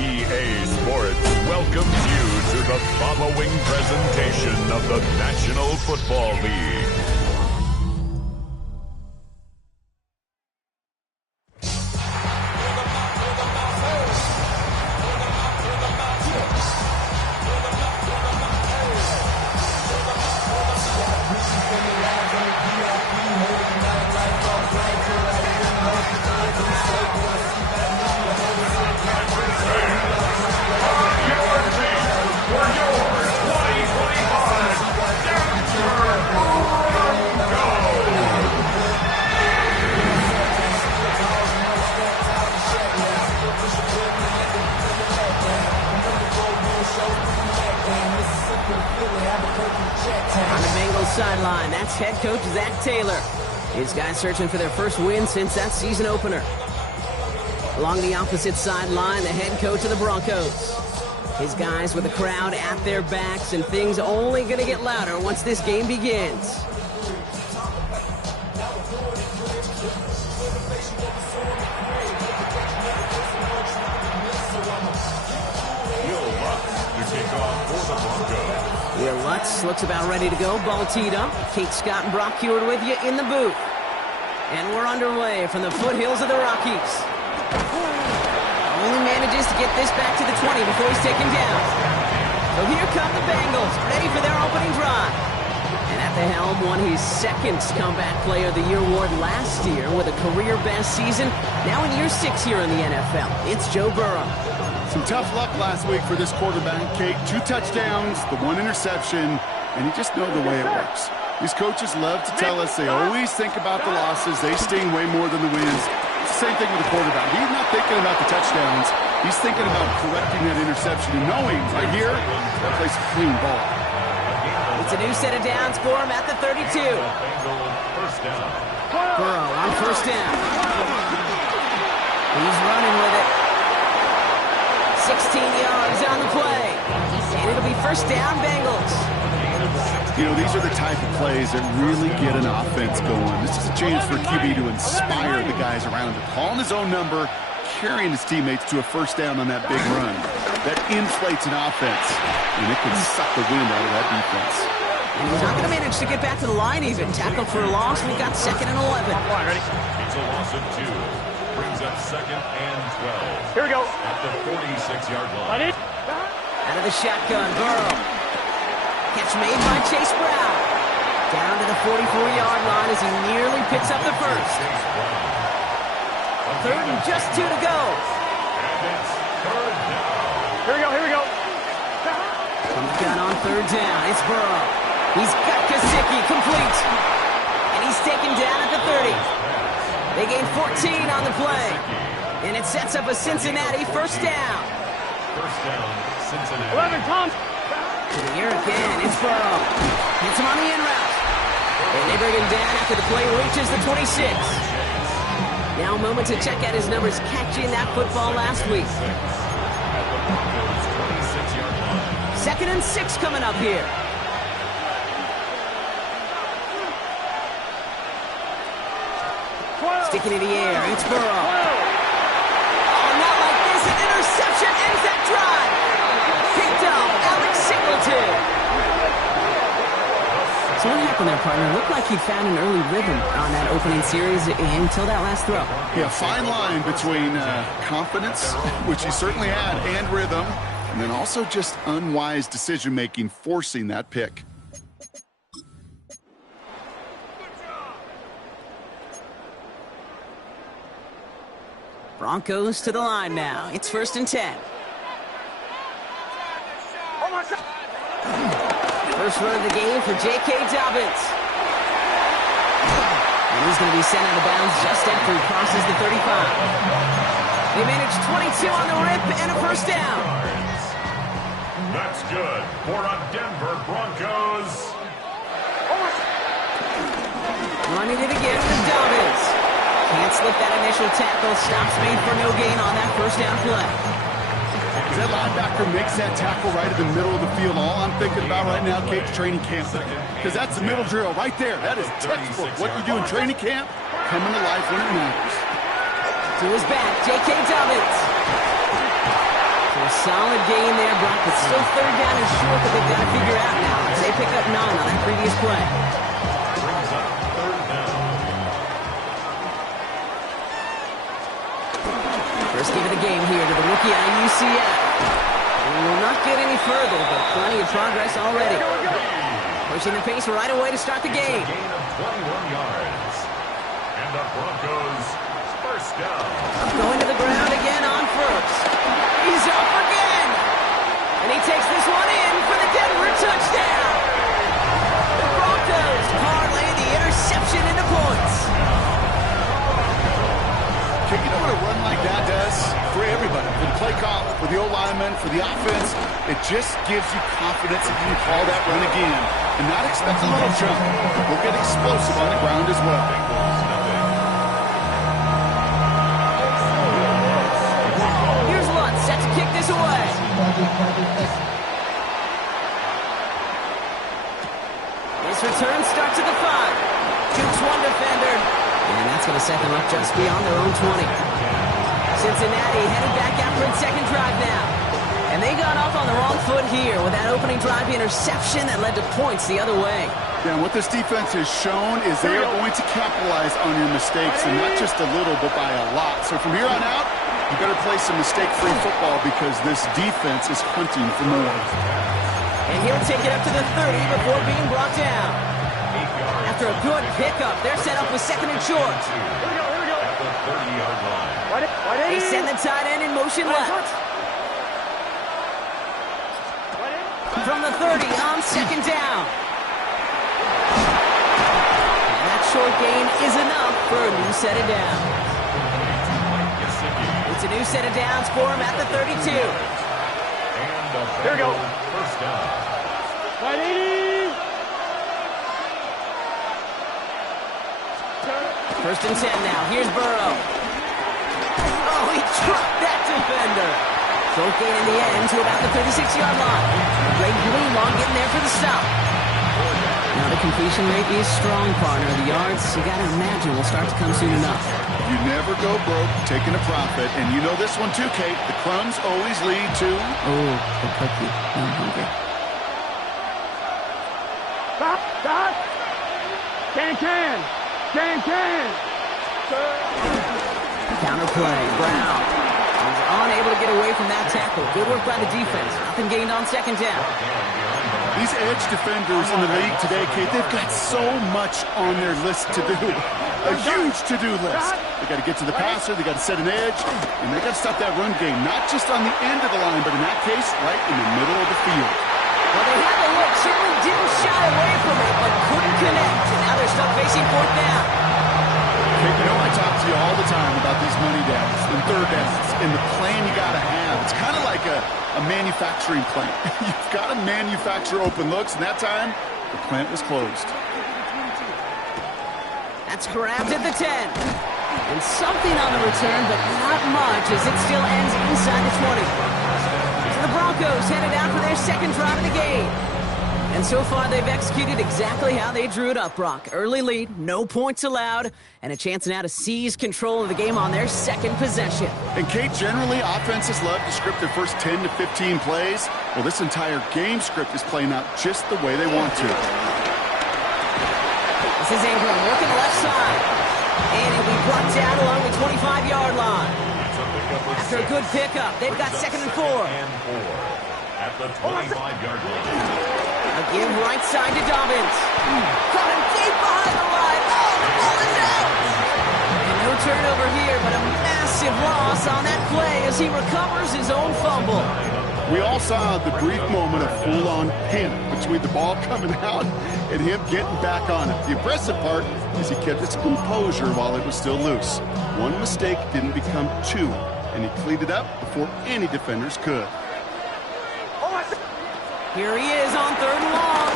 EA Sports welcomes you to the following presentation of the National Football League. On the Bengals sideline, that's head coach Zach Taylor. His guys searching for their first win since that season opener. Along the opposite sideline, the head coach of the Broncos. His guys with the crowd at their backs, and things only going to get louder once this game begins. Will Lutz looks about ready to go. Ball teed up. Kate Scott and Brock Hewitt with you in the booth. And we're underway from the foothills of the Rockies. Only manages to get this back to the 20 before he's taken down. So here come the Bengals, ready for their opening drive. And at the helm won his second comeback player of the year award last year with a career-best season. Now in year 6 here in the NFL, it's Joe Burrow. Some tough luck last week for this quarterback, Kate. 2 touchdowns, the 1 interception, and you just know the way it works. These coaches love to tell us they always think about the losses. They sting way more than the wins. It's the same thing with the quarterback. He's not thinking about the touchdowns. He's thinking about correcting that interception and knowing right here, that plays a clean ball. It's a new set of downs for him at the 32. Burrow on first down. He's running with it. 16 yards on the play. And it'll be first down, Bengals. You know, these are the type of plays that really get an offense going. This is a chance for QB to inspire the guys around him. Calling his own number, carrying his teammates to a first down on that big run. That inflates an offense, and it can suck the wind out of that defense. And he's not going to manage to get back to the line even. Tackled for a loss. We've got 2nd and 11. Ready? It's a loss of 2. Brings up 2nd and 12. Here we go. At the 46-yard line. Out of the shotgun, Burrow. Catch made by Chase Brown. Down to the 44-yard line as he nearly picks up the first. 3rd and just 2 to go. Here we go, here we go. From the gun on 3rd down, it's Burrow. He's got Gesicki complete. And he's taken down at the 30. They gain 14 on the play. And it sets up a Cincinnati first down. First down, Cincinnati. 11, Tom. To the air again, it's Burrow. Hits him on the in route. And they bring him down after the play reaches the 26. Now a moment to check out his numbers catching that football last week. 2nd and 6 coming up here. Sticking in the air, it's Burrow. Oh, not like this. An interception ends that drive. Picked up, Alex Singleton. So what happened there, partner? Looked like he'd found an early rhythm on that opening series until that last throw. Yeah, fine line between confidence, which he certainly had, and rhythm, and then also just unwise decision-making, forcing that pick. Broncos to the line now. It's 1st and 10. First run of the game for J.K. Dobbins. And he's going to be sent out of bounds just after he crosses the 35. They managed 22 on the rip and a first down. That's good for a Denver Broncos. Running it again with Dobbins. Can't slip that initial tackle. Stops made for no gain on that first down play. As that linebacker makes that tackle right in the middle of the field, all I'm thinking about right now, Kate, is training camp. Because that's the middle drill right there. That is textbook. What you do in training camp, coming to life when it matters. To his back, J.K. Dobbins. For a solid gain there, Brock. It's still third down and short that they've got to figure out now. They pick up 9 on that previous play. First game of the game here to the rookie out of UCF. We will not get any further, but plenty of progress already. Pushing the pace right away to start the game. Gain of 21 yards. And the Broncos first down. Going to the ground again on first. He's up again. And he takes this one in for the Denver touchdown. The Broncos parlay the interception into points. You know what a run like that does for everybody, for the play call, for the O-lineman, for the offense? It just gives you confidence that you can call that run again and not expect a little jump. We'll get explosive on the ground as well. Here's Lutz set to kick this away. This return starts at the 5. Jukes one defender. And that's going to set them up just beyond their own 20. Cincinnati headed back after its second drive now. And they got off on the wrong foot here with that opening drive interception that led to points the other way. Yeah, and what this defense has shown is they are going to capitalize on your mistakes, and not just a little, but by a lot. So from here on out, you better play some mistake-free football because this defense is hunting for more. And he'll take it up to the 30 before being brought down. After a good pickup, they're set up with second and short. At the 30-yard line. They send the tight end in motion left. From the 30 on second down. And that short gain is enough for a new set of downs. It's a new set of downs for him at the 32. Here we go. First down. First and 10 now. Here's Burrow. Oh, he dropped that defender. Short gain in the end to about the 36-yard line. Greg Greenlaw getting there for the stop. Now the completion rate is strong, partner. The yards, you got to imagine, will start to come soon enough. You never go broke taking a profit. And you know this one too, Kate. The crumbs always lead to... Oh, the cookie. I'm hungry. Stop! Can! Counter play. Brown is unable to get away from that tackle. Good work by the defense. Nothing gained on second down. These edge defenders in the league today, Kate, they've got so much on their list to do. A huge to-do list. They got to get to the passer, they got to set an edge, and they got to stop that run game. Not just on the end of the line, but in that case, right in the middle of the field. Well, they had the look. Certainly didn't shy away from it, but couldn't connect. And now they're stuck facing fourth down. Kate, you know I talk to you all the time about these money downs and third downs and the plan you got to have. It's kind of like a manufacturing plant. You've got to manufacture open looks, and that time, the plant was closed. That's grabbed at the 10. And something on the return, but not much, as it still ends inside the 20. So the Broncos headed out for their second drive of the game. And so far, they've executed exactly how they drew it up, Brock. Early lead, no points allowed, and a chance now to seize control of the game on their second possession. And Kate, generally, offenses love to script their first 10 to 15 plays. Well, this entire game script is playing out just the way they want to. This is Ingram working the left side. And he'll be brought down along the 25-yard line. After a good pickup, they've got second and 4. At the 25-yard line. A give right side to Dobbins. Caught him deep behind the line. Oh, the ball is out! And no turnover here, but a massive loss on that play as he recovers his own fumble. We all saw the brief moment of full-on panic between the ball coming out and him getting back on it. The impressive part is he kept his composure while it was still loose. One mistake didn't become two, and he cleaned it up before any defenders could. Here he is on third and long.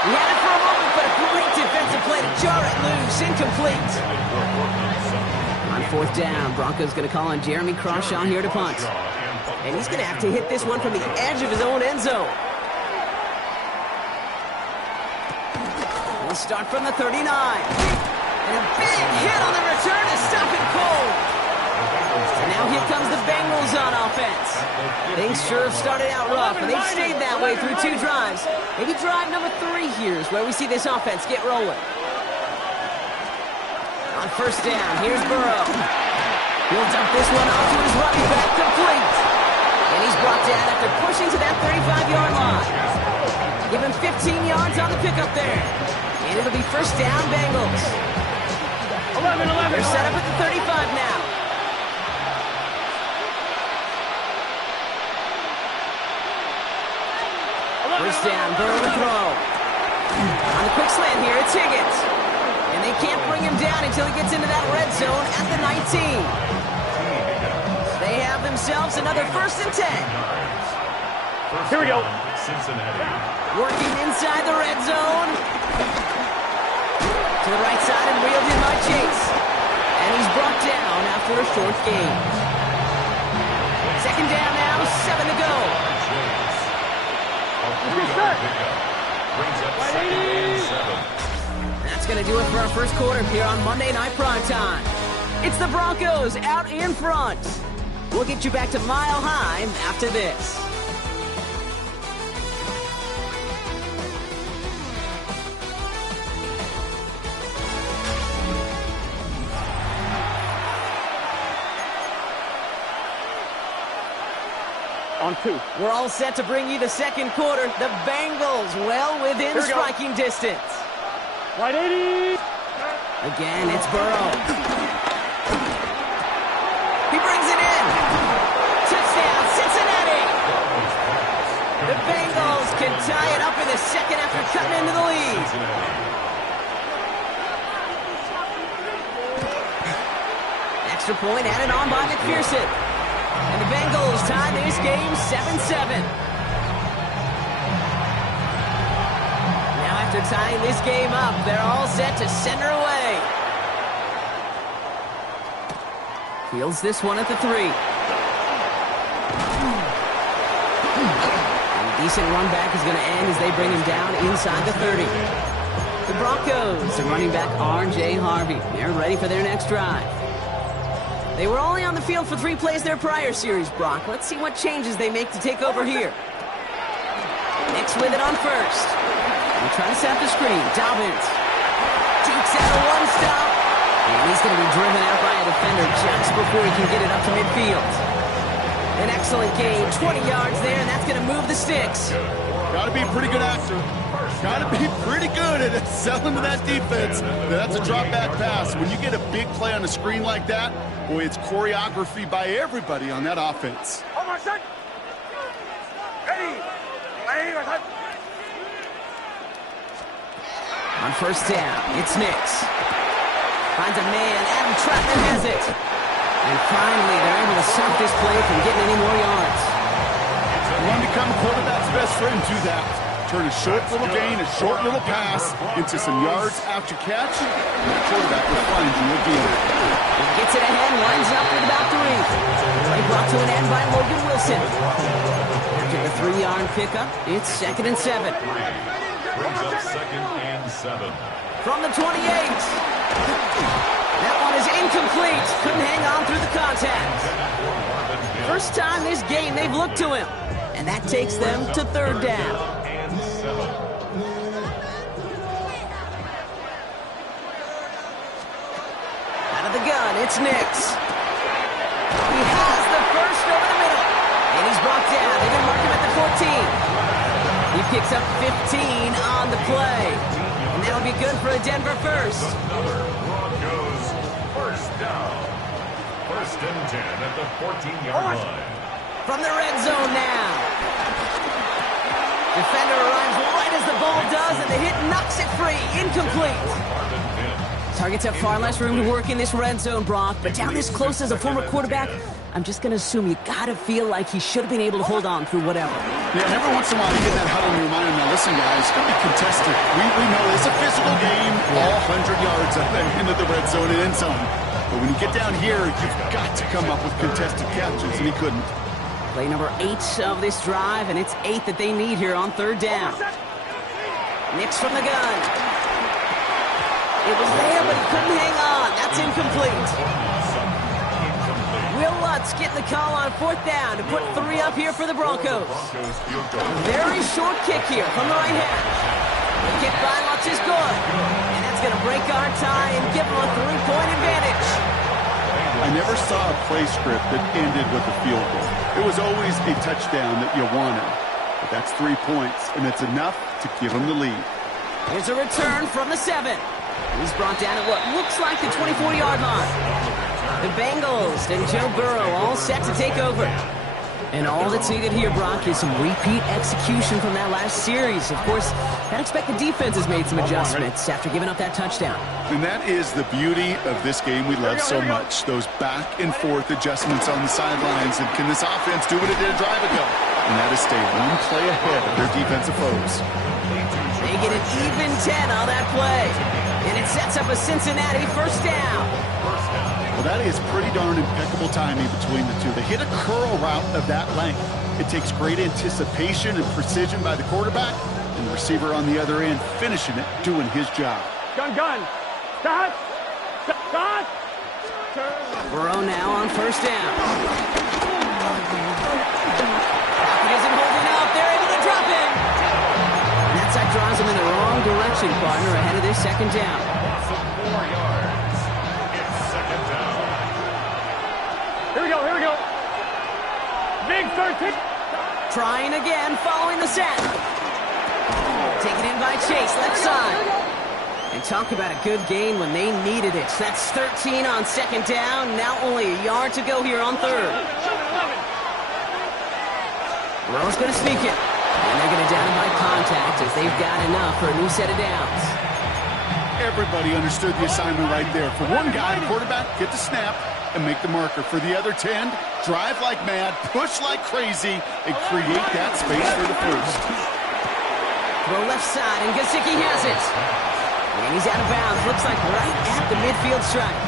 He had it for a moment, but a great defensive play to jar it loose. Incomplete. On fourth down. Broncos going to call on Jeremy Crawshaw here to punt. And he's going to have to hit this one from the edge of his own end zone. We'll start from the 39. And a big hit on the return to stop it cold. And now here comes the Bengals on offense. Things sure have started out rough, and they've stayed that way through 2 drives. Maybe drive number 3 here is where we see this offense get rolling. On first down, here's Burrow. He'll dump this one off to his running back, complete. And he's brought down after pushing to that 35-yard line. Give him 15 yards on the pickup there. And it'll be first down, Bengals. 11. They're set up at the 35 now. First down, Burrow to throw. On the quick slant here, it's Higgins. And they can't bring him down until he gets into that red zone at the 19. They have themselves another 1st and 10. Here we go. Cincinnati. Working inside the red zone. To the right side and reeled in by Chase. And he's brought down after a short gain. Second down now, 7 to go. That's going to do it for our first quarter here on Monday Night Primetime. It's the Broncos out in front. We'll get you back to Mile High after this. On 2. We're all set to bring you the second quarter. The Bengals well within striking distance. Right 80. Again, it's Burrow. He brings it in. Touchdown, Cincinnati. The Bengals can tie it up in the second after cutting into the lead. Extra point added on by McPherson. And the Bengals tie this game 7-7. Now after tying this game up, they're all set to send her away. Fields this one at the 3. And a decent run back is going to end as they bring him down inside the 30. The Broncos, the running back R.J. Harvey. They're ready for their next drive. They were only on the field for 3 plays their prior series, Brock. Let's see what changes they make to take over here. Nix with it on first. They try to set up the screen. Dobbins takes out a one-stop. And he's going to be driven out by a defender just before he can get it up to midfield. An excellent game. 20 yards there, and that's going to move the sticks. Got to be a pretty good actor. Got to be pretty good at selling to that defense. That's a drop-back pass. When you get a big play on a screen like that, boy, it's choreography by everybody on that offense. On first down, it's Nix. Finds a man, Adam Trautman has it. And finally, they're able to stop this play from getting any more yards. You want to become a quarterback's best friend, do that. Turn a short little gain, a short little pass into some yards after catch, and the quarterback will find you again. He gets it ahead, lines up with about 3. Play brought to an end by Logan Wilson. After the 3-yard pickup, it's 2nd and 7. Brings up 2nd and 7. From the 28. That one is incomplete. Couldn't hang on through the contact. First time this game they've looked to him. And that takes them to 3rd down. Out of the gun, it's Nix. He has the first over the middle. And he's brought down. They're going to mark him at the 14. He picks up 15 on the play. And that'll be good for a Denver first. Broncos first down. 1st and 10 at the 14-yard line. From the red zone now. Defender arrives right as the ball does, and the hit knocks it free. Incomplete. Targets have far less room to work in this red zone, Brock, but down this close as a former quarterback, I'm just going to assume you got to feel like he should have been able to hold on through whatever. Yeah, and every once in a while you get that huddle and reminder, now listen, guys, it's going to be contested. We know it's a physical game. All 100 yards up and into the red zone and end zone. But when you get down here, you've got to come up with contested catches, and he couldn't. Play number 8 of this drive, and it's 8 that they need here on third down. Nix from the gun. It was there, but he couldn't hang on. That's incomplete. Will Lutz getting the call on fourth down to put 3 up here for the Broncos. A very short kick here from the right hand. The kick by Lutz is good. And that's going to break our tie and give them a 3-point advantage. I never saw a play script that ended with a field goal. It was always a touchdown that you wanted. But that's 3 points, and it's enough to give them the lead. Here's a return from the 7. He's brought down at what looks like the 24-yard line. The Bengals and Joe Burrow all set to take over. And all that's needed here, Brock, is some repeat execution from that last series. Of course, I'd expect the defense has made some adjustments after giving up that touchdown. And that is the beauty of this game we love so much. Those back and forth adjustments on the sidelines. And can this offense do what it did a drive ago? And that is stay one play ahead of their defensive foes. They get an even 10 on that play. And it sets up a Cincinnati first down. Well, that is pretty darn impeccable timing between the two. They hit a curl route of that length. It takes great anticipation and precision by the quarterback, and the receiver on the other end finishing it, doing his job. Gun. Stop. Burrow now on first down. Pocket isn't holding up. They're able to drop him. And that side drives him in the wrong direction, partner, ahead of this second down. 4 yards. It's second down. Here we go. Big 13. Trying again, following the set. Taken in by Chase, left side. And talk about a good gain when they needed it. That's 13 on second down. Now only a yard to go here on third. Burrow's going to sneak it. And they're going to down him by contact as they've got enough for a new set of downs. Everybody understood the assignment right there. For one guy, quarterback, get the snap and make the marker. For the other 10, drive like mad, push like crazy, and create that space for the first. Throw left side, and Gesicki has it. And he's out of bounds. Looks like right at the midfield stripe.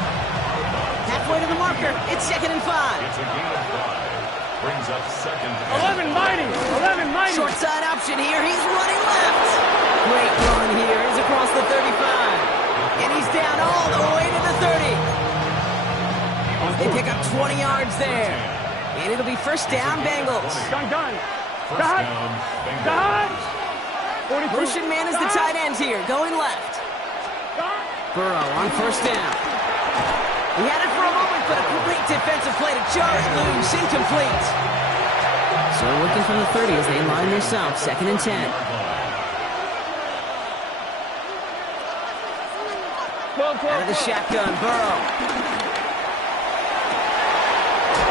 Halfway to the marker. It's 2nd and 5. It's a gain of 5. Brings up second down. 11 mighty. Short side option here. He's running left. Great run here. He's across the 35. And he's down all the way to the 30. They pick up 20 yards there. And it'll be first down, Bengals. Gun. First down, Bengals. Motion man is the tight end here, going left. Burrow on first down. He had it for a moment, but a great defensive play to jar it loose, incomplete. So looking from the 30 as they line this up, 2nd and 10. Out of the shotgun, Burrow.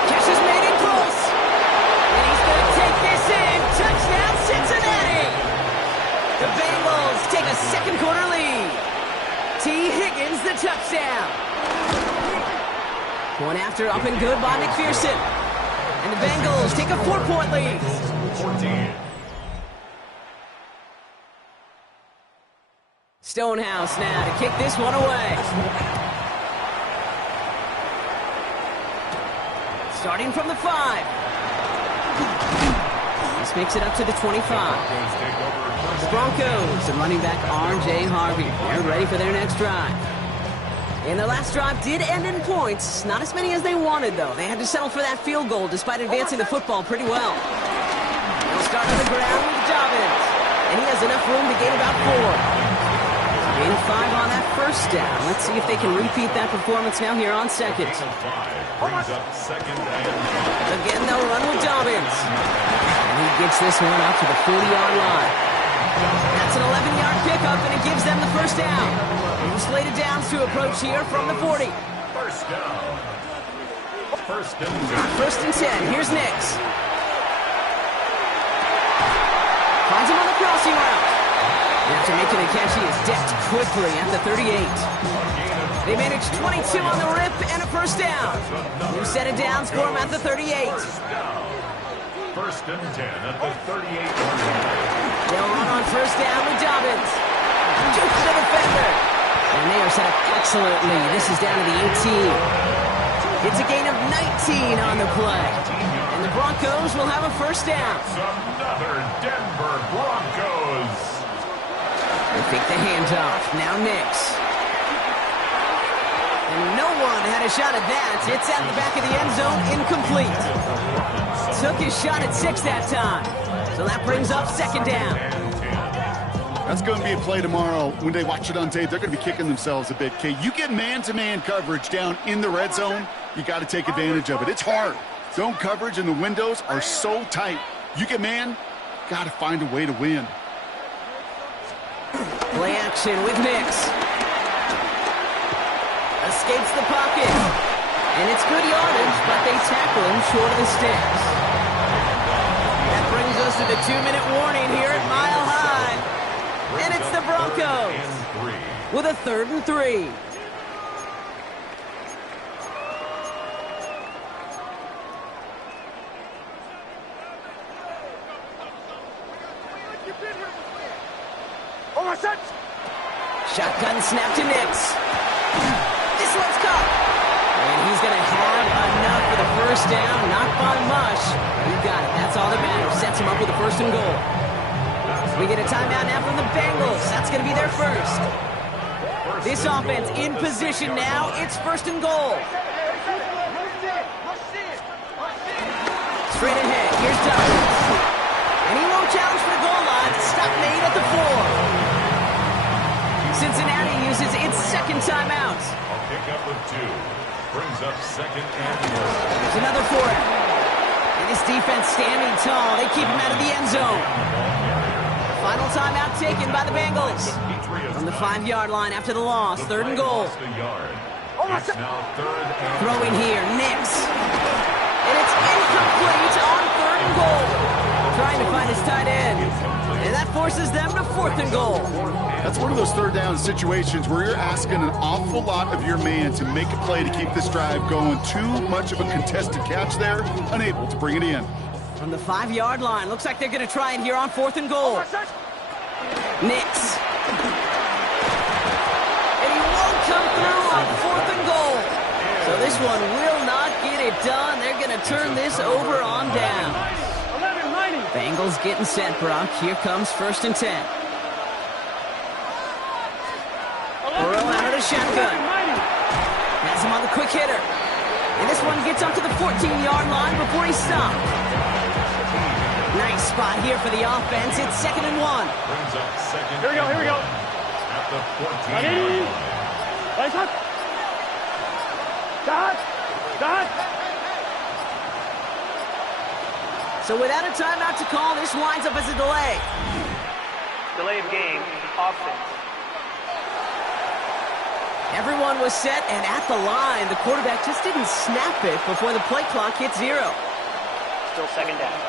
Catch is made in close. And he's going to take this in. Touchdown, Cincinnati. The Bengals take a second quarter lead. T. Higgins, the touchdown. One after, up and good by McPherson. And the Bengals take a 4-point lead. 14. Stonehouse now to kick this one away. Starting from the 5. This makes it up to the 25. The Broncos and running back R.J. Harvey. They're ready for their next drive. And their last drive did end in points. Not as many as they wanted, though. They had to settle for that field goal despite advancing the football pretty well. They'll start on the ground with Dobbins. And he has enough room to gain about 4. Gain of 5 on that first down. Let's see if they can repeat that performance now here on second. Brings up second and 5. Again, they'll run with Dobbins. And he gets this one up to the 40-yard line. That's an 11-yard pickup, and it gives them the first down. New slated downs to approach here from the 40. First down. First and 1st and 10. 10. Here's Nix. Finds him on the crossing route. After making a catch, he is decked quickly at the 38. They managed 22 on the rip and a first down. New set of downs for him at the 38. First and 10 at the 38-yard line. They'll run on first down with Dobbins. Jukes the defender. And they are set up excellently. This is down to the 18. It's a gain of 19 on the play. And the Broncos will have a first down. Another Denver Broncos. They take the handoff. Now Nix. And no one had a shot at that. It's at the back of the end zone, incomplete. Took his shot at 6 that time. So that brings up second down. That's going to be a play tomorrow. When they watch it on tape, they're going to be kicking themselves a bit. Okay, you get man-to-man coverage down in the red zone, you got to take advantage of it. It's hard. Zone coverage and the windows are so tight. You get man, got to find a way to win. Play action with Nix. Escapes the pocket. And it's good yardage, but they tackle him short of the sticks. That brings us to the 2-minute warning here at Mile High. And it's the Broncos with a 3rd and 3. Shotgun snap to Nix. This one's caught. And he's going to have enough for the first down. Not by much. You got it. That's all that matters. Sets him up with a 1st and goal. We get a timeout now from the Bengals. That's going to be their first. This offense in position now. It's 1st and goal. Straight ahead. Here's Douglas. And he won't challenge for the goal line. Stop made at the 4. Cincinnati uses its 2nd timeout. I'll pick up with 2. Brings up 2nd and 1. There's another for it. And this defense standing tall. They keep him out of the end zone. Final timeout taken by the Bengals. From the 5-yard line after the loss. 3rd and goal. Throwing here, Nix. And it's incomplete on 3rd and goal. Trying to find his tight end. And that forces them to 4th and goal. That's one of those 3rd down situations where you're asking an awful lot of your man to make a play to keep this drive going. Too much of a contested catch there, unable to bring it in. From the 5-yard line, looks like they're going to try it here on 4th and goal. Nix. And he won't come through on 4th and goal. So this one will not get it done. They're going to turn this over on down. Bengals getting set, Brock. Here comes 1st and 10. Burrow out of the shotgun. Has him on the quick hitter. And this one gets up to the 14-yard line before he stopped. Nice spot here for the offense. It's 2nd and 1. Brings up 2nd. Here we go. At the 14-yard line. So without a timeout to call, this winds up as a delay. Delay of game, offense. Everyone was set and at the line. The quarterback just didn't snap it before the play clock hit 0. Still 2nd down.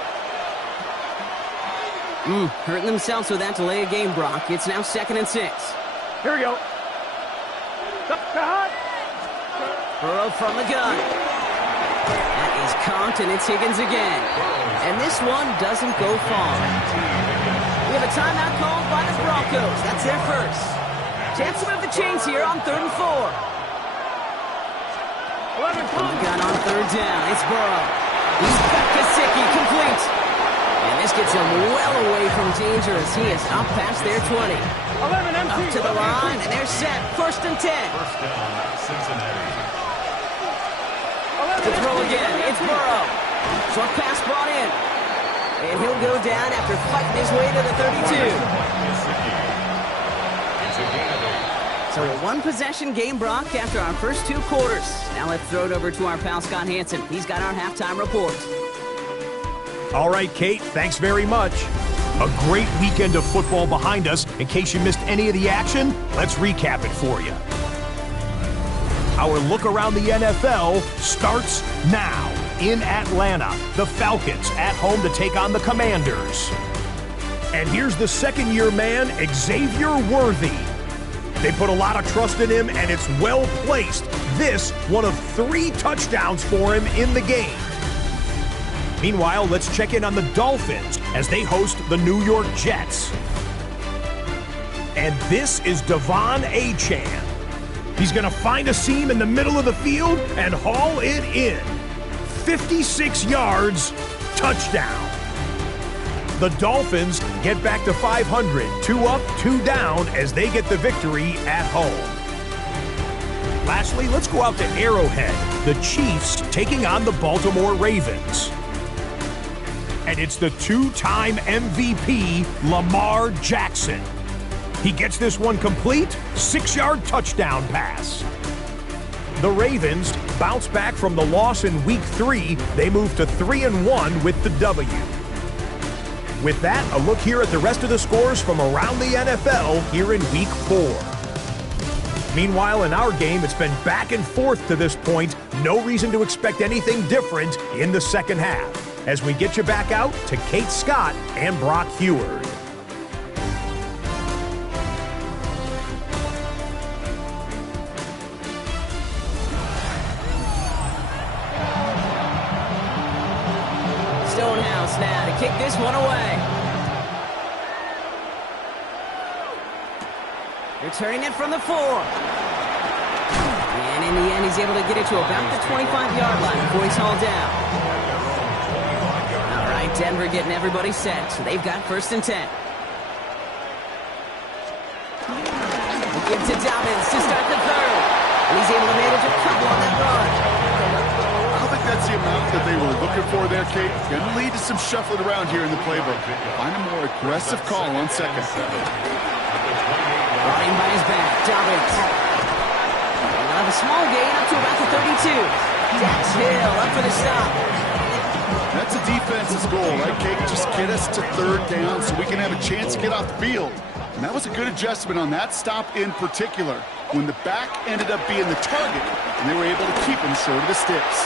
Hurting themselves with that delay of game, Brock. It's now 2nd and 6. Here we go. Burrow from the gun. That is conked, and it's Higgins again. And this one doesn't go far. We have a timeout called by the Broncos. That's their first. Chance to move the chains here on 3rd and 4. From the gun on 3rd down. It's Burrow. He's got Gesicki complete. And this gets him well away from danger as he is up past their 20. Up to the line, and they're set. 1st and 10. First down, Cincinnati. To throw again. It's Burrow. Short pass brought in. And he'll go down after fighting his way to the 32. So a 1-possession game, Brock, after our first 2 quarters. Now let's throw it over to our pal Scott Hansen. He's got our halftime report. All right, Kate, thanks very much. A great weekend of football behind us. In case you missed any of the action, let's recap it for you. Our look around the NFL starts now. In Atlanta, the Falcons at home to take on the Commanders. And here's the 2nd-year man, Xavier Worthy. They put a lot of trust in him, and it's well placed. This, one of 3 touchdowns for him in the game. Meanwhile, let's check in on the Dolphins as they host the New York Jets. And this is Devon Achane. He's going to find a seam in the middle of the field and haul it in. 56 yards, touchdown. The Dolphins get back to 500, 2 up, 2 down as they get the victory at home. Lastly, let's go out to Arrowhead. The Chiefs taking on the Baltimore Ravens. And it's the 2-time MVP, Lamar Jackson. He gets this one complete, 6-yard touchdown pass. The Ravens bounce back from the loss in Week 3. They move to 3-1 with the W. With that, a look here at the rest of the scores from around the NFL here in Week 4. Meanwhile, in our game, it's been back and forth to this point. No reason to expect anything different in the second half. As we get you back out to Kate Scott and Brock Heward. Stonehouse now to kick this one away. Returning it from the 4. And in the end, he's able to get it to about the 25-yard line before he's hauled down. All right, Denver getting everybody set, so they've got 1st and 10. Give to Dobbins to start the 3rd. And he's able to manage a couple on that run. I don't think that's the amount that they were looking for there, Kate. Going to lead to some shuffling around here in the playbook. Find a more aggressive call on 2nd. Running by his back, Dobbins. And they'll have a small gain up to about the 32. Dax Hill up for the stop. That's a defense's goal, right, Kate? Just get us to 3rd down so we can have a chance to get off the field. And that was a good adjustment on that stop in particular, when the back ended up being the target, and they were able to keep him short of the sticks.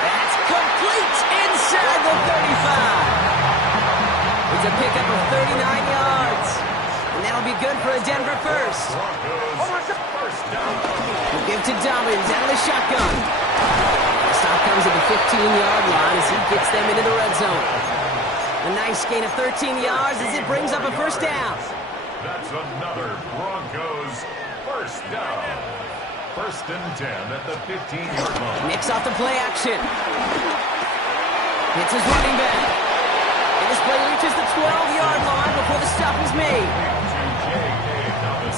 That's complete inside the 35. It's a pickup of 39 yards. And that'll be good for a Denver first. He'll give to Dobbins out of the shotgun. The stop comes at the 15-yard line as he gets them into the red zone. A nice gain of 13 yards as it brings up a 1st down. That's another Broncos 1st down. 1st and 10 at the 15-yard line. Nicks off the play action. Hits his running back. And this play reaches the 12-yard line before the stop is made.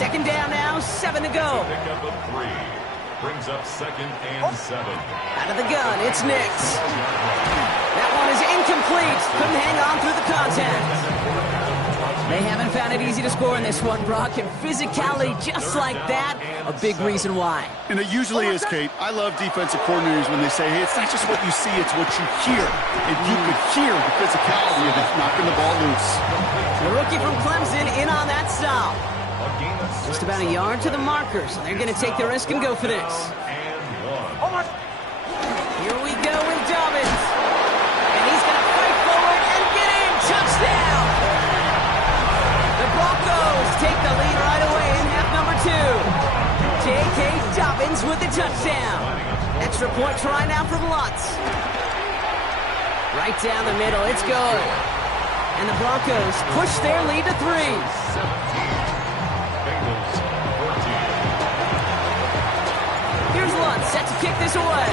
2nd down now, 7 to go. Pickup of 3. Brings up 2nd and 7. Out of the gun, it's Nicks. That one is incomplete. Couldn't hang on through the contact. They haven't found it easy to score in this one, Brock, and physicality just like that, a big reason why. And it usually is, Kate. I love defensive coordinators when they say, hey, it's not just what you see, it's what you hear. And you could hear the physicality of it knocking the ball loose. The rookie from Clemson in on that stop. Just about a yard to the marker, so they're going to take the risk and go for this. Here we go with Dobbins. And he's going to fight forward and get in. Touchdown! The Broncos take the lead right away in half number 2. J.K. Dobbins with the touchdown. Extra point try now from Lutz. Right down the middle, it's good. And the Broncos push their lead to 3. Bengals 14. Here's Lutz set to kick this away.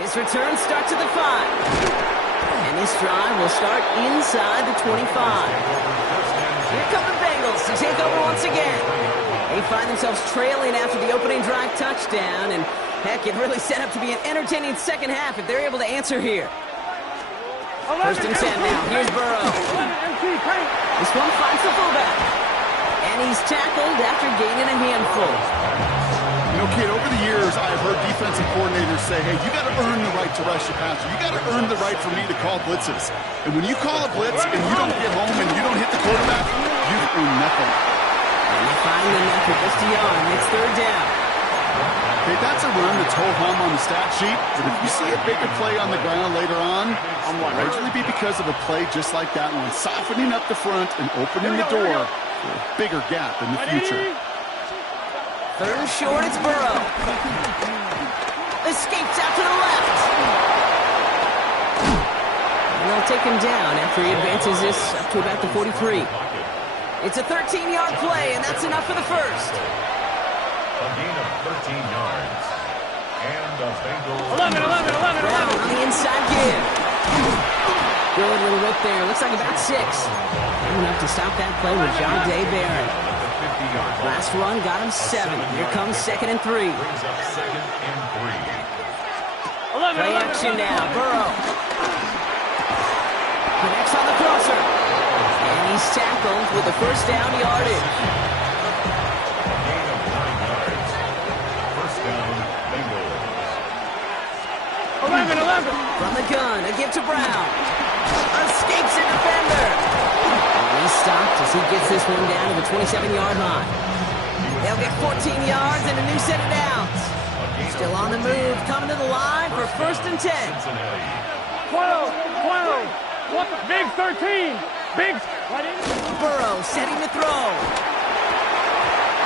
This return starts at the 5. And this drive will start inside the 25. Here come the Bengals to take over once again. They find themselves trailing after the opening drive touchdown, and heck, it really set up to be an entertaining second half if they're able to answer here. 1st and 10 now. Here's Burrow. This one finds the fullback. And he's tackled after gaining a handful. You know, kid, over the years, I've heard defensive coordinators say, hey, you got to earn the right to rush your passer. You got to earn the right for me to call blitzes. And when you call a blitz and you don't get home and you don't hit the quarterback, you've earned nothing. And they find the net for just a yard. It's 3rd down. Okay, that's a run that's ho-hum on the stat sheet, but if you see a bigger play on the ground later on, it'll largely be because of a play just like that one, softening up the front and opening the door for a bigger gap in the future. 3rd and short, it's Burrow. Escapes out to the left. And they'll take him down after he advances this up to about the 43. It's a 13-yard play, and that's enough for the first. A gain of 13 yards. And the Bengals... 11. Brown on the inside give. Good little whip there. Looks like about 6. Enough to stop that play with John Day Barron. Last run got him 7. Here comes 2nd and 3. Brings up 2nd and 3. Play action now. Burrow. Connects on the crosser. And he's tackled with the first down yardage. Gain of 9 yards. First down, Bengals. 11. From the gun, a give to Brown. Escapes a defender. And he's stopped as he gets this one down to the 27-yard line. They'll get 14 yards and a new set of downs. Still on the move, coming to the line for 1st and 10. 12. Big 13. Big. Burrow setting to throw.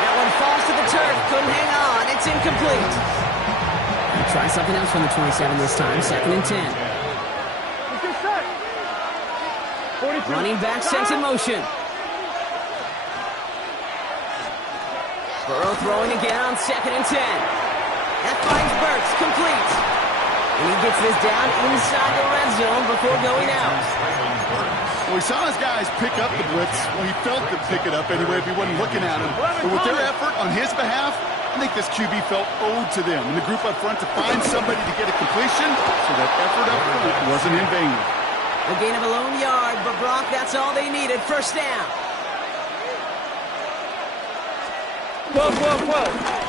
That one falls to the turf, couldn't hang on. It's incomplete. Try something else from the 27 this time, 2nd and 10. Running back sent in motion. Burrow throwing again on 2nd and 10. That finds Burks, complete. And he gets this down inside the red zone before going out. Well, we saw his guys pick up the blitz. Well, he felt them pick it up anyway if he wasn't looking at him. But with their effort on his behalf, I think this QB felt owed to them and the group up front to find somebody to get a completion, so that effort up front wasn't in vain. A gain of a lone yard, but Brock, that's all they needed. First down. 12.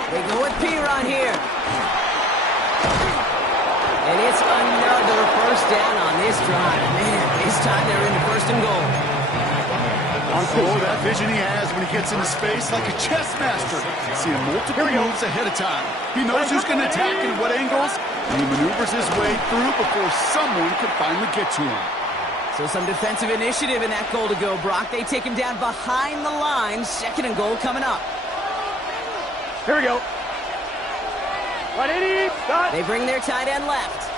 They go with P-Ron here. And it's another first down on this drive. Man, this time they're into 1st and goal. Oh, that vision he has when he gets into space like a chess master. Seeing multiple moves ahead of time. He knows who's going to attack and what angles, and he maneuvers his way through before someone can finally get to him. So some defensive initiative in that goal to go, Brock. They take him down behind the line. 2nd and goal coming up. Here we go. 180. Stop. They bring their tight end left.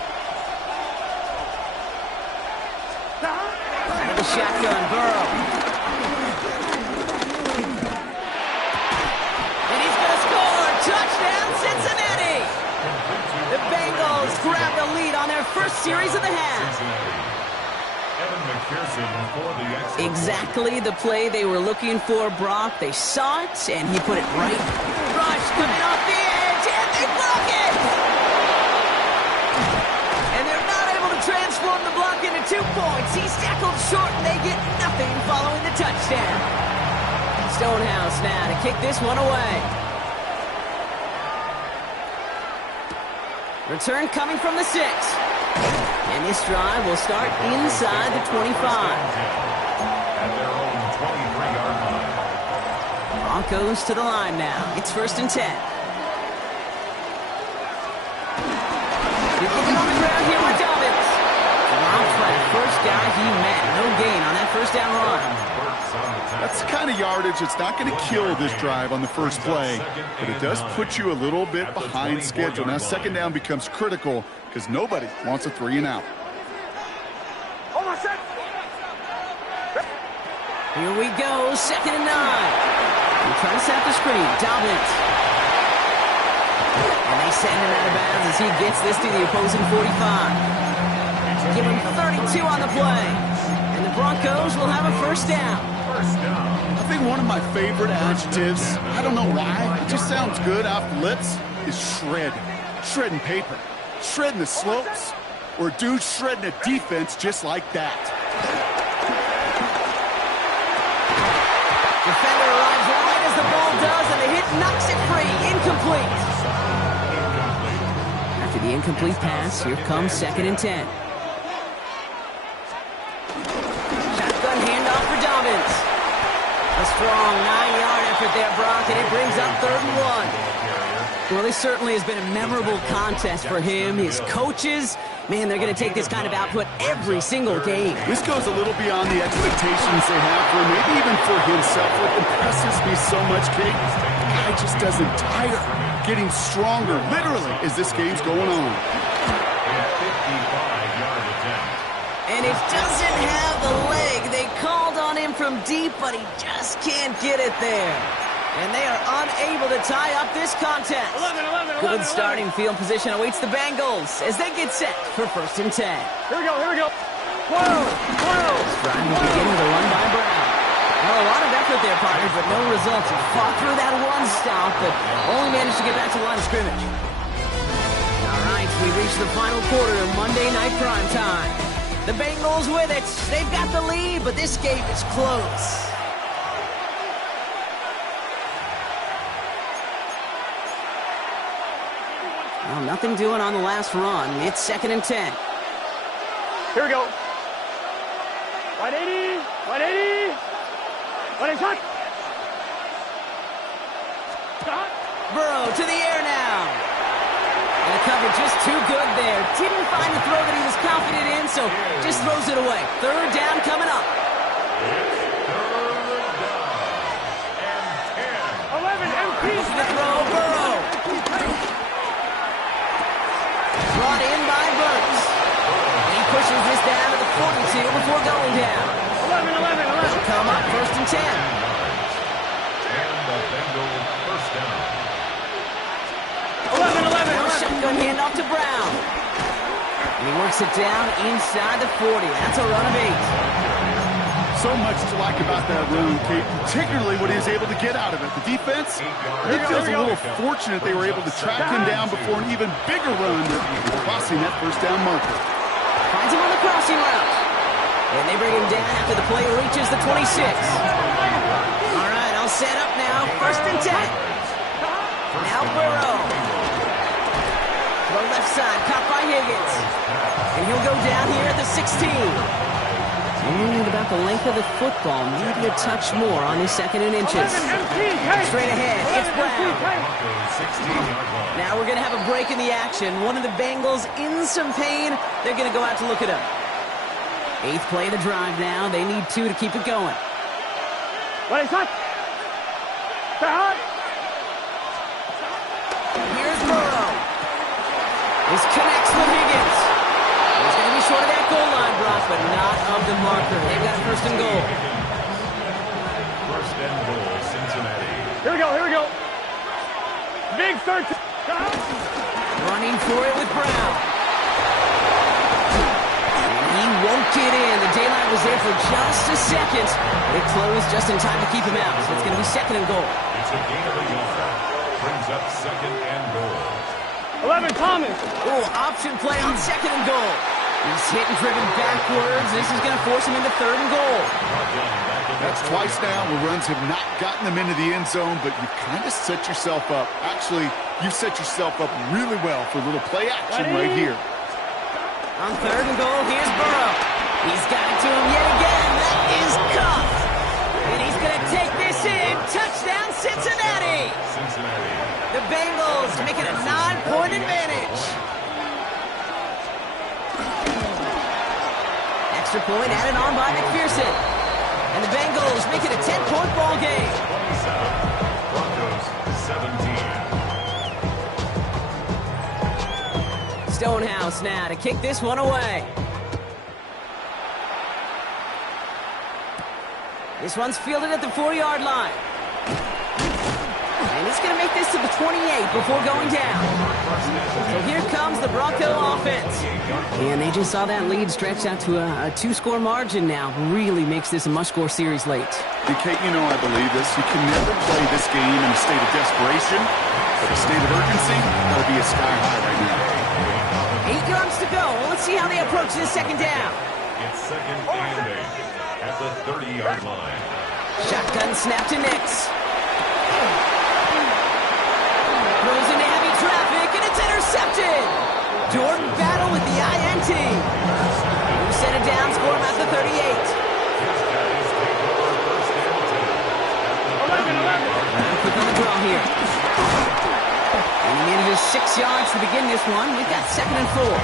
Out of the shotgun, Burrow. And he's going to score. Touchdown, Cincinnati. The Bengals grab the lead on their first series of the half. Exactly the play they were looking for, Brock. They saw it, and he put it right. Rush coming off the edge, and they block it! And they're not able to transform the block into 2 points. He's tackled short, and they get nothing following the touchdown. Stonehouse now to kick this one away. Return coming from the 6. And this drive will start inside the 25. At their own 23-yard line. Broncos to the line now. It's 1st and 10. Looking on the ground here with Dobbins. Round flat. First guy he met. No gain on that first down run. That's the kind of yardage that's not going to kill this drive on the first play, but it does put you a little bit behind schedule. Now 2nd down becomes critical because nobody wants a 3 and out. Here we go, 2nd and 9. They're trying to set up the screen. Dobbins. And they send him out of bounds as he gets this to the opposing 45. Give him 32 on the play. And the Broncos will have a first down. I think one of my favorite adjectives, I don't know why, it just sounds good off the lips, is shred. Shredding paper. Shredding the slopes. Or a dude shredding a defense just like that. Defender arrives right as the ball does, and the hit knocks it free. Incomplete. After the incomplete pass, here comes 2nd and 10. Shotgun handoff for Dobbins. A strong 9-yard effort there, Brock, and it brings up 3rd and 1. Well, this certainly has been a memorable contest for him. His coaches, man, they're going to take this kind of output every single game. This goes a little beyond the expectations they have for him, maybe even for himself. What impresses me so much, Kate, the guy just doesn't tire. Getting stronger, literally, as this game's going on. And it doesn't have the leg. They called on him from deep, but he just can't get it there. And they are unable to tie up this contest. 11. Good starting field position awaits the Bengals as they get set for 1st and 10. Here we go. 12. Trying to begin with a run by Brown. Well, a lot of effort there, partners, but no results. He fought through that one stop, but only managed to get back to the line of scrimmage. All right, we reach the final quarter of Monday Night Prime Time. The Bengals with it. They've got the lead, but this game is close. Well, nothing doing on the last run. It's 2nd and 10. Here we go. 180. 180 shot. Burrow to the air now. And the cover just too good there. Didn't find the throw that he was confident in, so just throws it away. 3rd down coming up. 11 MP. Looking to throw, Burrow. Brought in by Burks. He pushes this down to the 42 before going down. 11. They'll come up 1st and 10. And the Bengals first down. 11. Shotgun handoff to Brown. And he works it down inside the 40. That's a run of 8. So much to like about that run, Kate, particularly what he was able to get out of it. The defense, it feels a little fortunate they were able to track him down before an even bigger run, crossing that 1st down marker. Finds him on the crossing route. And they bring him down after the play reaches the 26. All right, I'll set up now. 1st and 10. Now Burrow. To the left side, caught by Higgins. And he'll go down here at the 16. And about the length of the football, maybe a touch more on his 2nd and inches. Straight ahead, it's Brown. Now we're going to have a break in the action. One of the Bengals in some pain. They're going to go out to look at him. 8th play of the drive now. They need 2 to keep it going. What is that? Here's Burrow. This connects with Higgins. He's going to be short of that goal line, Brock, but not of the marker. They've got a 1st and goal. 1st and goal, Cincinnati. Here we go. Big 13. Running for it with Brown. He won't get in. The daylight was there for just a second. It closed just in time to keep him out. So it's going to be 2nd and goal. It's a gain of a yard. Brings up 2nd and goal. 11 Thomas. Oh, option play on 2nd and goal. He's hit and driven backwards. This is going to force him into 3rd and goal. That's twice now where runs have not gotten them into the end zone, but you kind of set yourself up. Actually, you set yourself up really well for a little play action right here. On 3rd and goal, here's Burrow. He's got it to him yet again. That is cuffed. And he's going to take this in. Touchdown, Cincinnati. The Bengals make it a 9-point advantage. Extra point added on by McPherson. And the Bengals make it a 10-point ball game. 27, Broncos 17. Stonehouse now to kick this one away. This one's fielded at the 4-yard line. And he's going to make this to the 28 before going down. So here comes the Bronco offense. And they just saw that lead stretch out to a 2-score margin now. Really makes this a must-score series late. And Kate, you know I believe this. You can never play this game in a state of desperation, but a state of urgency that'll be a sky high right now. 8 yards to go. Let's see how they approach this 2nd down. It's 2nd and 8 at the 30-yard line. Shotgun snap to Nix. Throws into heavy traffic, and it's intercepted. Jordan Battle with the INT. Who set it down, score him at the 38. 11. Quick on the draw here. And he manages 6 yards to begin this one. We've got 2nd and 4.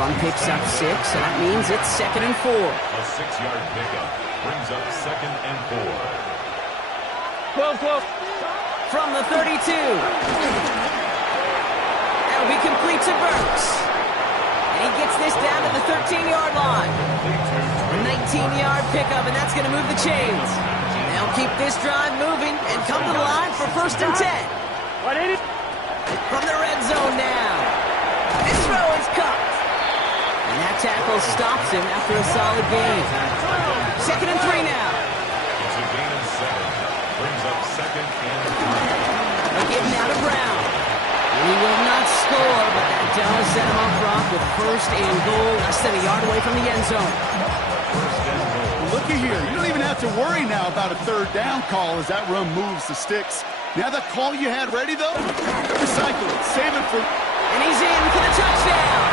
Run picks up 6, so that means it's 2nd and 4. A 6-yard pickup brings up 2nd and 4. 12. From the 32. That'll be complete to Burks. And he gets this down to the 13-yard line. A 19-yard pickup, and that's going to move the chains. They'll keep this drive moving and come to the line for 1st and 10. From the red zone now. This throw is caught. And that tackle stops him after a solid gain. 2nd and 3 now. It's a gain of 7. Brings up 2nd and 3. They'll give now to Brown. He will not score, but that does set him off Brock with 1st and goal, less than a yard away from the end zone. Looky here. You don't even have to worry now about a 3rd down call as that run moves the sticks. Now that call you had ready, though, recycle it. Save it for... And he's in for the touchdown.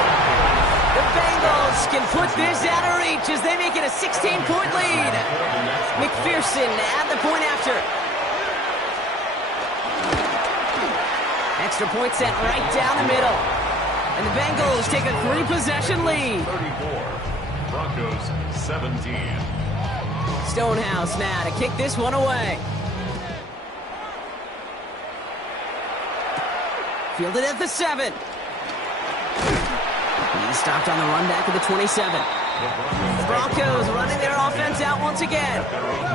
The Bengals can put this out of reach as they make it a 16-point lead. McPherson at the point after. Extra point sent right down the middle. And the Bengals take a 3-possession lead. 34. Broncos 17. Stonehouse now to kick this one away. Fielded at the 7. He's stopped on the run back at the 27. Broncos running their offense out once again.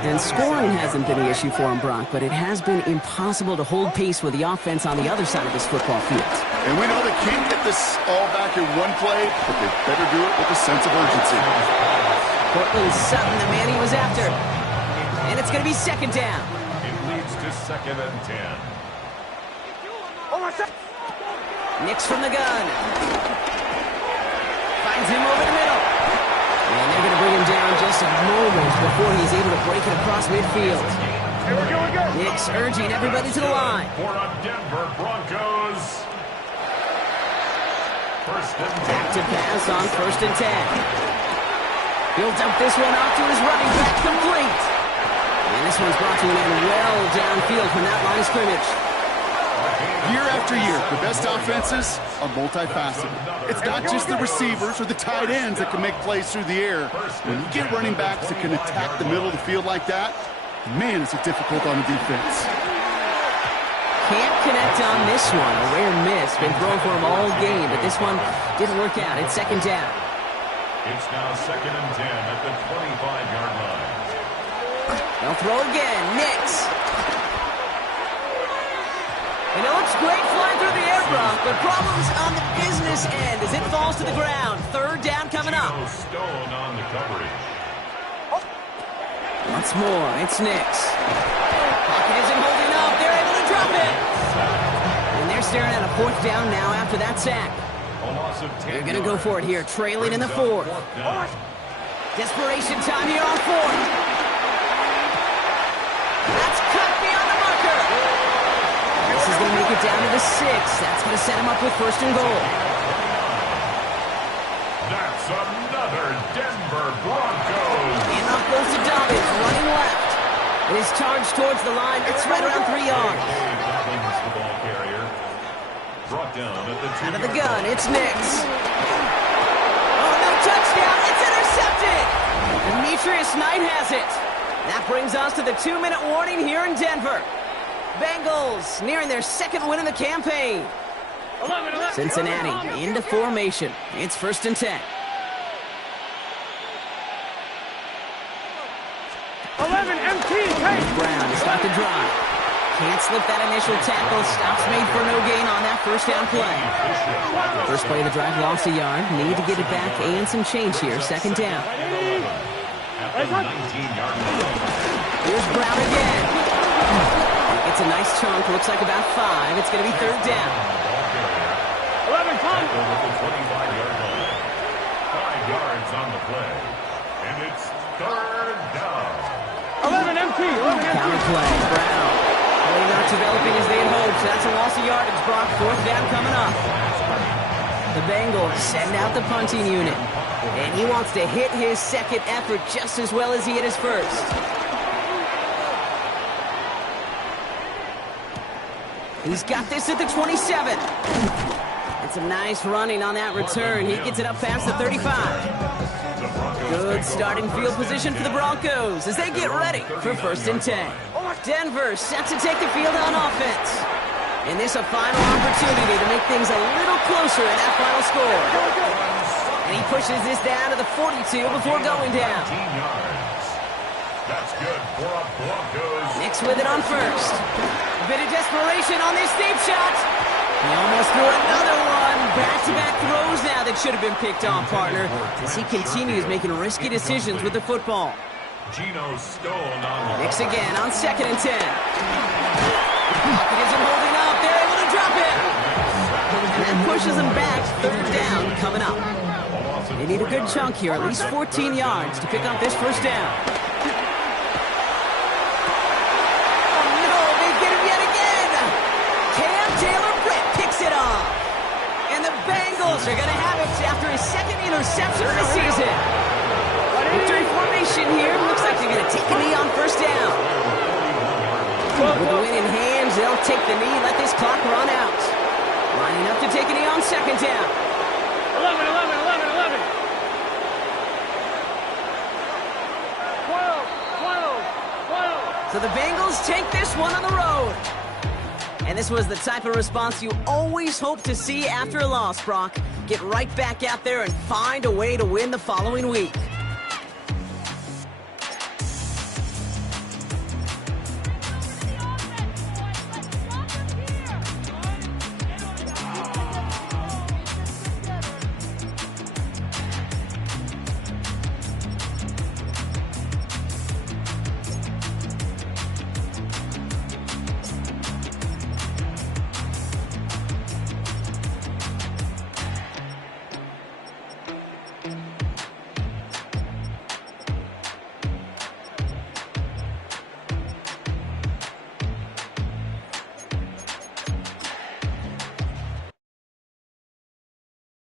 And scoring hasn't been the issue for him, Brock, but it has been impossible to hold pace with the offense on the other side of this football field. And we know they can't get this all back in one play, but they better do it with a sense of urgency. Cortland Sutton, the man he was after. And it's going to be 2nd down. It leads to 2nd and 10. Nix from the gun. Finds him over the middle. And they're going to bring him down just a moment before he's able to break it across midfield. Nix urging everybody to the line. For a Denver Broncos. 1st and 10. Back to pass on 1st and 10. He'll dump this one off to his running back, complete. And this one's brought to an end well downfield from that line of scrimmage. Year after year, the best offenses are multifaceted. It's not just the receivers or the tight ends that can make plays through the air. When you get running backs that can attack the middle of the field like that, man, is it difficult on the defense. Can't connect on this one. A rare miss. Been thrown for him all game, but this one didn't work out. It's 2nd down. It's now 2nd and 10 at the 25-yard line. They'll throw again. Nix. And it looks great flying through the air, Brock, but problems on the business end as it falls to the ground. 3rd down coming up. Stone on the coverage. Once more, it's Nix. Pocket isn't holding up. They're able to drop it. And they're staring at a 4th down now after that sack. They're going to go for it here, trailing in the 4th. Desperation time here on 4th. That's cut beyond the marker. This is going to make it down to the 6. That's going to set him up with 1st and goal. That's another Denver Broncos. Handoff goes to Dobbins, running left. It is charged towards the line. It's right around 3 yards. The ball carrier. Brought down at the 2. Out of the gun, it's Nix. Oh, no touchdown. It's intercepted. Demetrius Knight has it. That brings us to the 2-minute warning here in Denver. Bengals nearing their 2nd win of the campaign. Cincinnati into formation. It's 1st and 10. 11 MT. Brown to start the drive. Can't slip that initial tackle. Stops made for no gain on that 1st down play. First play of the drive lost a yard. Need to get it back and some change here. 2nd down. Here's Brown again. It's a nice chunk. Looks like about 5. It's going to be 3rd down. 11 time. Over the 25-yard line. 5 yards on the play. And it's 3rd down. 11 MT. 11 MT. Counter play. Brown. Really not developing as they had hoped. So that's a loss of yardage. Brock, 4th down coming up. The Bengals send out the punting unit. And he wants to hit his 2nd effort just as well as he hit his 1st. He's got this at the 27. And some nice running on that return. He gets it up past the 35. Good starting field position for the Broncos as they get ready for 1st and 10. Denver set to take the field on offense. And this a final opportunity to make things a little closer in that final score. And he pushes this down to the 42 before going down. 19 yards. That's good for a Broncos. Nix with it on first. A bit of desperation on this deep shot. He almost threw another one. Back-to-back throws now that should have been picked off, partner, as he continues making risky decisions with the football. Geno Stone on Nix again on 2nd and 10. Pocket isn't holding up. They're able to drop it. And that pushes them back. 3rd down coming up. They need a good chunk here, at least 14 yards to pick up this first down. Oh no, they get him yet again. Cam Taylor-Britt picks it off. And the Bengals are going to have it after his 2nd interception of the season. Victory formation here. Looks like they're going to take a knee on 1st down. With the win in hands, they'll take the knee, let this clock run out. Lining up to take a knee on 2nd down. 11, 11, 11, 11. 12, 12, 12. So the Bengals take this one on the road. And this was the type of response you always hope to see after a loss, Brock. Get right back out there and find a way to win the following week.